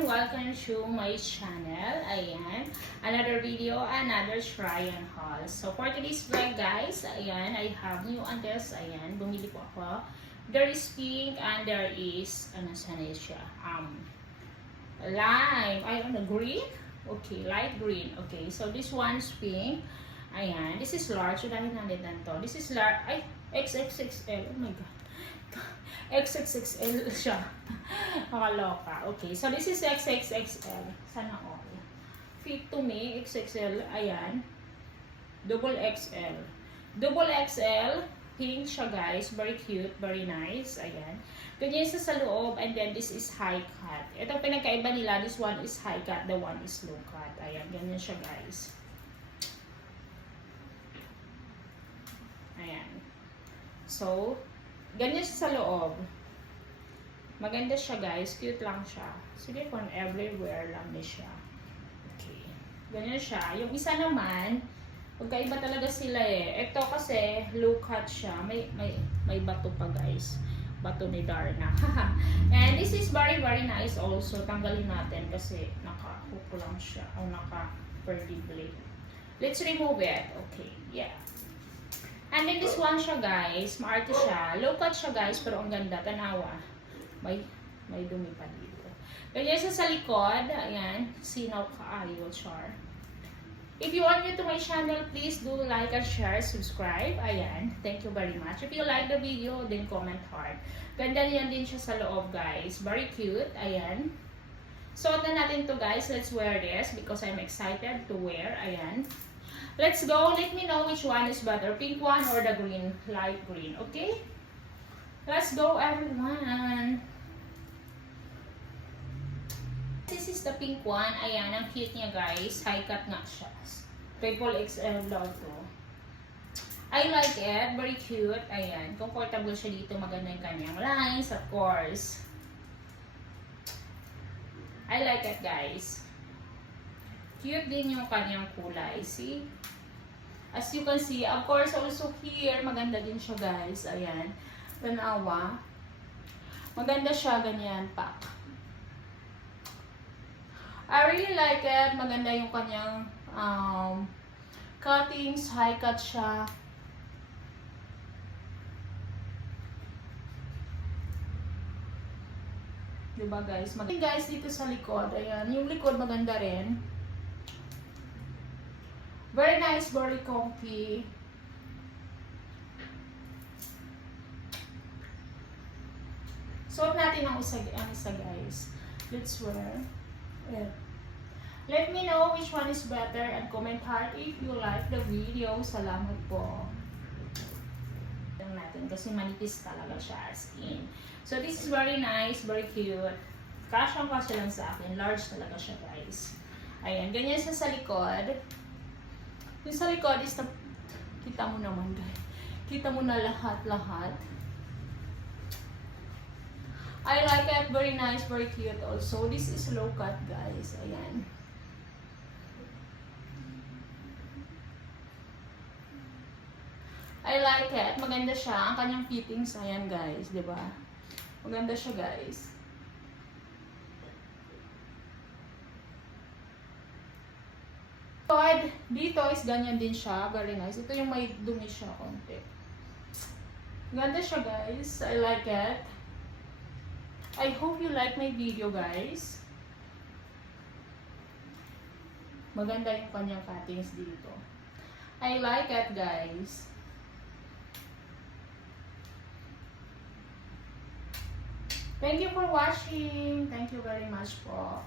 Welcome to my channel. Ayan. Another video, another try-on haul. So, for today's vlog, guys, ayan, I have new on this. Ayan, bumili po ako. There is pink and there is, ano sana siya? Lime. Ay, ano, green? Okay, light green. Okay, so this one's pink. Ayan, this is large. Dahil nandito to. This is large. Ay, XXXL. Oh my God. XXXL siya. Nakaloka. Okay, so this is XXXL. Sana all. Fit to me, XXL. Ayan. Double XL. Double XL. Pink siya, guys. Very cute. Very nice. Ayan. Ganyan siya sa loob. And then this is high cut. Ito pinagkaiba nila. This one is high cut. The one is low cut. Ayan. Ganyan siya, guys. Ayan. So, ganyan siya sa loob. Maganda siya, guys. Cute lang siya. Sige, kung everywhere lang na siya. Okay. Ganyan siya. Yung isa naman, magkaiba talaga sila eh. Ito kasi, low cut siya. May bato pa, guys. Bato ni Darna. And this is very, very nice also. Tanggalin natin kasi naka-hook lang siya. O naka-pearly blade. Let's remove it. Okay. Yeah. And then this one siya, guys. Maarte siya. Low cut siya, guys. Pero ang ganda. Tanawa. May dumi pa dito. Ganyan sa likod. Ayan. Sinaw kaayo, char. If you are new to my channel, please do like and share, subscribe. Ayan. Thank you very much. If you like the video, then comment hard. Ganda niyan din siya sa loob, guys. Very cute. Ayan. Suot na natin to, guys. Let's wear this because I'm excited to wear. Ayan. Let's go. Let me know which one is better. Pink one or the green, light green. Okay? Let's go, everyone. This is the pink one. Ayan, ang cute niya, guys. High cut nga siya. Triple XL daw to. I like it. Very cute. Ayan. Comfortable siya dito. Maganda yung kanyang lines, of course. I like it, guys. Cute din yung kanyang kulay. See? As you can see, of course, also here, maganda din siya, guys. Ayan. Tanawa. Maganda siya, ganyan, pack. I really like it. Maganda yung kanyang cuttings. High cut siya. Diba, guys? Maganda, guys, dito sa likod. Ayan. Yung likod, maganda rin. Very nice, very comfy. Suot natin ang isa, guys. Let's wear it. Let me know which one is better and comment hard if you like the video. Salamat po. Tingnan natin kasi manipis talaga siya as in. So this is very nice, very cute. Kasya lang sa akin. Large talaga siya, guys. Ayan, ganyan siya sa likod. Yung sa likod is kita mo naman, guys. Kita mo na lahat-lahat. I like it. Very nice, very cute also. This is low cut, guys. Ayan. I like it. Maganda siya. Ang kanyang fittings, ayan, guys. Diba? Maganda siya, guys. Dito is ganyan din siya. Very nice. Ito yung may dumi siya konti. Ganda siya, guys. I like it. I hope you like my video, guys. Maganda yung kanyang cuttings dito. I like it, guys. Thank you for watching. Thank you very much po.